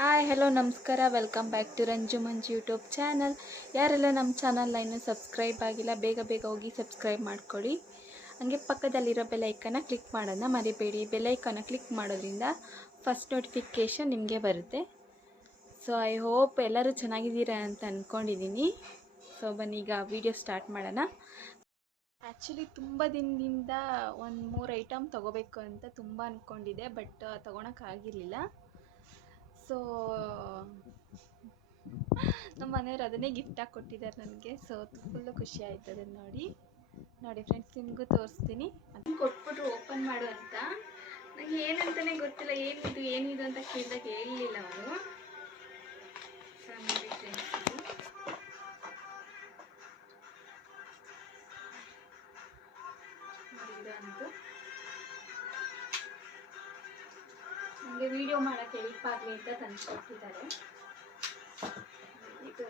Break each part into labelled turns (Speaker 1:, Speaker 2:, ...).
Speaker 1: Hi hello ನಮಸ್ಕಾರ. Welcome back to Ranju Manju YouTube channel ಯಾರೆಲ್ಲ ನಮ್ಮ ಚಾನಲ್ನ ಇನ್ನೂ ಸಬ್ಸ್ಕ್ರೈಬ್ ಆಗಿಲ್ಲ, ಬೇಗ ಬೇಗ ಹೋಗಿ ಸಬ್ಸ್ಕ್ರೈಬ್ ಮಾಡ್ಕೊಳ್ಳಿ. ಹಂಗೆ ಪಕ್ಕದಲ್ಲಿರೋ ಬೆಲೈಕನ್ನ ಕ್ಲಿಕ್ ಮಾಡೋದನ್ನ ಮರಿಬೇಡಿ. ಬೆಲೈಕನ್ನ ಕ್ಲಿಕ್ ಮಾಡೋದ್ರಿಂದ ಫಸ್ಟ್ ನೋಟಿಫಿಕೇಷನ್ ನಿಮಗೆ ಬರುತ್ತೆ. ಸೊ ಐ ಹೋಪ್ ಎಲ್ಲರೂ ಚೆನ್ನಾಗಿದ್ದೀರಾ ಅಂತ ಅಂದ್ಕೊಂಡಿದ್ದೀನಿ ಸೊ ಬನ್ನಿ, ಈಗ ವಿಡಿಯೋ ಸ್ಟಾರ್ಟ್ ಮಾಡೋಣ. ಆ್ಯಕ್ಚುಲಿ ತುಂಬ ದಿನದಿಂದ ಒಂದು ಮೂರು ಐಟಮ್ ತೊಗೋಬೇಕು ಅಂತ ತುಂಬ ಅಂದ್ಕೊಂಡಿದ್ದೆ ಬಟ್ ತೊಗೊಳಕ್ಕಾಗಿರಲಿಲ್ಲ ಸೊ ನಮ್ಮ ಮನೆಯವ್ರು ಅದನ್ನೇ ಗಿಫ್ಟಾಗಿ ಕೊಟ್ಟಿದ್ದಾರೆ ನನಗೆ. ಸೊ ಫುಲ್ಲು ಖುಷಿ ಆಯ್ತು ಅದನ್ನು ನೋಡಿ. ನೋಡಿ ಫ್ರೆಂಡ್ಸ್ ನಿಮಗೂ ತೋರಿಸ್ತೀನಿ. ಅದನ್ನು ಕೊಟ್ಬಿಟ್ರು ಓಪನ್ ಮಾಡು ಅಂತ. ನನಗೆ ಏನಂತಲೇ ಗೊತ್ತಿಲ್ಲ, ಏನಿದು ಏನಿದು ಅಂತ ಕೇಳಿದಾಗ ಹೇಳಲಿಲ್ಲ ಅವರು. ನನಗೆ ವಿಡಿಯೋ ಮಾಡೋಕ್ಕೆ ಹೆಲ್ಪ್ ಆಗಲಿ ಅಂತ ತಂದುಕೊಟ್ಟಿದ್ದಾರೆ. ಇದು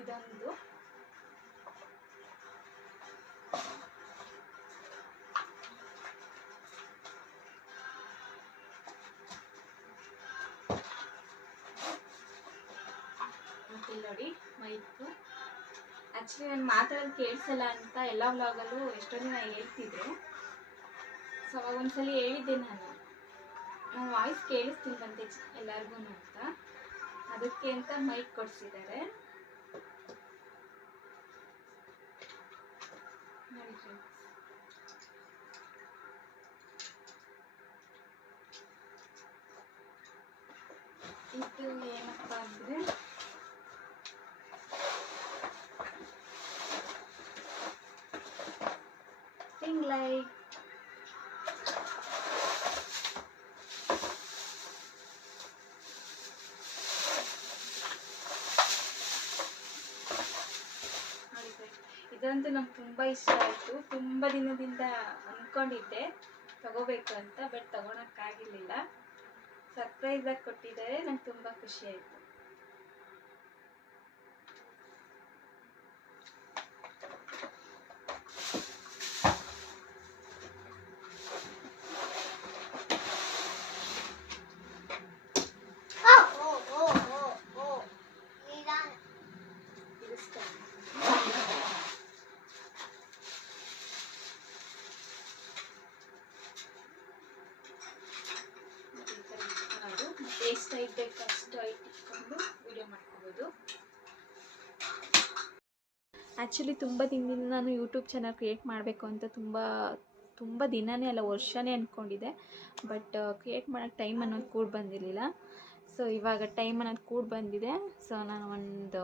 Speaker 1: ಇದೊಂದು ನೋಡಿ ಮೈಕು. ಆ್ಯಕ್ಚುಲಿ ನಾನು ಮಾತಾಡೋದು ಕೇಳಿಸಲ್ಲ ಅಂತ ಎಲ್ಲ ವ್ಲಾಗಲ್ಲೂ ಎಷ್ಟೋ ಜನ ಹೇಳ್ತಿದ್ರು. ಸೊ ಅವಾಗ ಒಂದ್ಸಲಿ ಹೇಳಿದ್ದೆ ನಾನು. ನನ್ನ ವಾಯ್ಸ್ ಕೇಳಿಸ್ತಿಲ್ವಂತೆ ಎಲ್ಲರಿಗೂ ಅಂತ. ಅದಕ್ಕೆ ಅಂತ ಮೈಕ್ ಕೊಡಿಸಿದ್ದಾರೆ. ಇದು ಏನಪ್ಪ ಅಂದರೆ ಇದಂತೂ ನಂಗೆ ತುಂಬ ಇಷ್ಟ ಆಯಿತು. ತುಂಬ ದಿನದಿಂದ ಅಂದ್ಕೊಂಡಿದ್ದೆ ತಗೋಬೇಕು ಅಂತ, ಬಟ್ ತಗೊಳಕ್ಕಾಗಿರ್ಲಿಲ್ಲ ಸರ್ಪ್ರೈಸಾಗಿ ಕೊಟ್ಟಿದ್ದಾರೆ. ನಂಗೆ ತುಂಬ ಖುಷಿ ಆಯಿತು ಇದು stand. ಮತ್ತೆ ಈ ಥರ ಅಷ್ಟು ಹೈಟ್ ಇಟ್ಕೊಂಡು ವಿಡಿಯೋ ಮಾಡ್ಕೋಬೋದು ಆ್ಯಕ್ಚುಲಿ ತುಂಬ ದಿನದಿಂದ ನಾನು ಯೂಟ್ಯೂಬ್ ಚಾನಲ್ ಕ್ರಿಯೇಟ್ ಮಾಡಬೇಕು ಅಂತ ತುಂಬ ತುಂಬ ದಿನವೇ ಅಲ್ಲ, ವರ್ಷನೇ ಅಂದ್ಕೊಂಡಿದ್ದೆ ಬಟ್ ಕ್ರಿಯೇಟ್ ಮಾಡೋಕ್ಕೆ ಟೈಮ್ ಅನ್ನೋದು ಕೂಡ ಬಂದಿರಲಿಲ್ಲ. ಸೊ ಇವಾಗ ಟೈಮ್ ಅನ್ನೋದು ಕೂಡ ಬಂದಿದೆ. ಸೊ ನಾನು ಒಂದು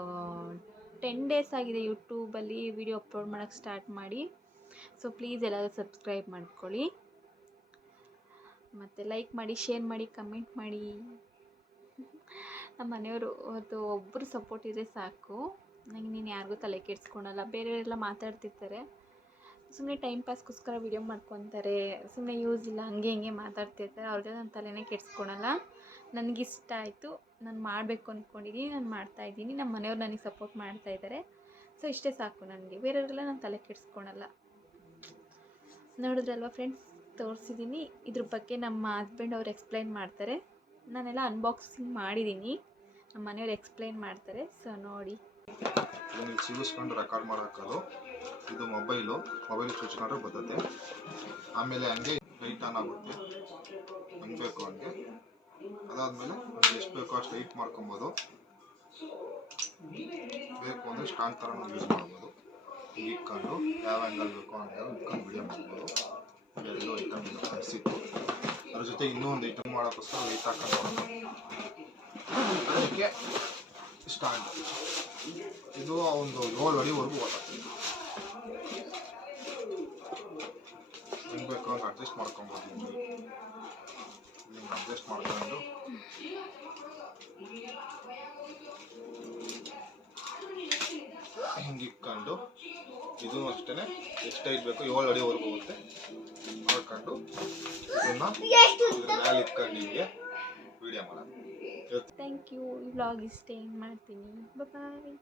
Speaker 1: ಟೆನ್ ಡೇಸ್ ಆಗಿದೆ ಯೂಟ್ಯೂಬಲ್ಲಿ ವಿಡಿಯೋ ಅಪ್ಲೋಡ್ ಮಾಡೋಕ್ಕೆ ಸ್ಟಾರ್ಟ್ ಮಾಡಿ. ಸೊ ಪ್ಲೀಸ್ ಎಲ್ಲರೂ ಸಬ್ಸ್ಕ್ರೈಬ್ ಮಾಡ್ಕೊಳ್ಳಿ. ಮತ್ತು ಲೈಕ್ ಮಾಡಿ ಶೇರ್ ಮಾಡಿ ಕಮೆಂಟ್ ಮಾಡಿ. ನಮ್ಮ ಮನೆಯವರು ಅದು ಒಬ್ಬರು ಸಪೋರ್ಟ್ ಇದ್ದರೆ ಸಾಕು. ನನಗೆ ನೀನು ಯಾರಿಗೂ ತಲೆ ಕೆಡಿಸ್ಕೊಳಲ್ಲ. ಬೇರೆಯವರೆಲ್ಲ ಮಾತಾಡ್ತಿರ್ತಾರೆ. ಸುಮ್ಮನೆ ಟೈಮ್ ಪಾಸ್ಗೋಸ್ಕರ ವೀಡಿಯೋ ಮಾಡ್ಕೊತಾರೆ. ಸುಮ್ಮನೆ ಯೂಸ್ ಇಲ್ಲ, ಹಂಗೆ ಹಿಂಗೆ ಮಾತಾಡ್ತಿರ್ತಾರೆ. ಅವ್ರಿಗೆ ನನ್ನ ತಲೆನೇ ಕೆಡಿಸ್ಕೊಳಲ್ಲ. ನನಗಿಷ್ಟ ಆಯಿತು, ನಾನು ಮಾಡಬೇಕು ಅಂದ್ಕೊಂಡಿದ್ದೀನಿ ನಾನು ಮಾಡ್ತಾಯಿದ್ದೀನಿ ನಮ್ಮ ಮನೆಯವ್ರು ನನಗೆ ಸಪೋರ್ಟ್ ಮಾಡ್ತಾ ಇದ್ದಾರೆ ಸೊ ಇಷ್ಟೇ ಸಾಕು ನನಗೆ. ಬೇರೆಯವರೆಲ್ಲ ನಾನು ತಲೆ ಕೆಡಿಸ್ಕೊಳಲ್ಲ. ನೋಡಿದ್ರಲ್ವ ಫ್ರೆಂಡ್ಸ್ ತೋರಿಸಿದ್ದೀನಿ ಇದ್ರ ಬಗ್ಗೆ ನಮ್ಮ ಹಸ್ಬೆಂಡ್ ಅವ್ರು ಎಕ್ಸ್ಪ್ಲೈನ್ ಮಾಡ್ತಾರೆ. ನಾನೆಲ್ಲ ಅನ್ಬಾಕ್ಸಿಂಗ್ ಮಾಡಿದ್ದೀನಿ ನಮ್ಮ ಮನೆಯವ್ರು ಎಕ್ಸ್ಪ್ಲೈನ್ ಮಾಡ್ತಾರೆ. ಸೊ ನೋಡಿ.
Speaker 2: ಸಿಗಿಸ್ಕೊಂಡು ರೆಕಾರ್ಡ್ ಮಾಡೋಕ್ಕದು. ಇದು ಮೊಬೈಲು ಮೊಬೈಲ್ ಸ್ವಿಚ್ ಮಾಡಿದ್ರೆ ಬರ್ತದೆ. ಆಮೇಲೆ ಹಂಗೆ ಲೈಟ್ ಆನ್ ಆಗುತ್ತೆ. ಹಂಗೆ ಬೇಕು ಹಂಗೆ. ಅದಾದಮೇಲೆ ಎಷ್ಟು ಬೇಕೋ ಅಷ್ಟು ಲೈಟ್ ಮಾಡ್ಕೊಬೋದು. ಬೇಕು ಅಂದರೆ ಸ್ಟ್ಯಾಂಡ್ ಥರ ಯೂಸ್ ಮಾಡ್ಬೋದು. ಹೀಗೆ ಇಟ್ಕೊಂಡು ಯಾವ ಆ್ಯಂಗಲ್ ಬೇಕೋ ಹಂಗೆ ಇಟ್ಕೊಂಡು ವಿಡಿಯೋ ಮಾಡ್ಬೋದು. ಎರಡು ಐಟಮ್ ಸಿಕ್ಕು ಅದ್ರ ಜೊತೆ ಇನ್ನೂ ಒಂದು ಐಟಮ್ ಮಾಡೋಕ್ಕೋಸ್ಕರ ಲೈಟ್ ಹಾಕೊಂಡು ಅದಕ್ಕೆ ಸ್ಟ್ಯಾಂಡ್ ಇದು ಒಂದು ಏಳು ಅಡಿವರೆಗೂ ಓಡುತ್ತೆ ಹೆಂಗೆ ಬೇಕು ಹಂಗೆ ಅಡ್ಜಸ್ಟ್ ಮಾಡ್ಕೊಬೋದು ಹಿಂಗೆ ಅಡ್ಜಸ್ಟ್ ಮಾಡ್ಕೊಂಡು ಹಿಂಗೆ ಇಟ್ಕೊಂಡು ಇದು ಅಷ್ಟೇ ಎಷ್ಟು ಐದು ಬೇಕು ಏಳು ಅಡಿವರೆಗೂ ಹೋಗುತ್ತೆ. ಮಾಡ್ಕೊಂಡು ಇದನ್ನ ಇದ್ರ ಮೇಲೆ ಇಟ್ಕೊಂಡು ನಿಮಗೆ ವಿಡಿಯೋ ಮಾಡೋದು
Speaker 1: ಥ್ಯಾಂಕ್ ಯು ಈ ವ್ಲಾಗ್ ಇಷ್ಟೇ ಮಾಡ್ತೀನಿ. ಬಾಯ್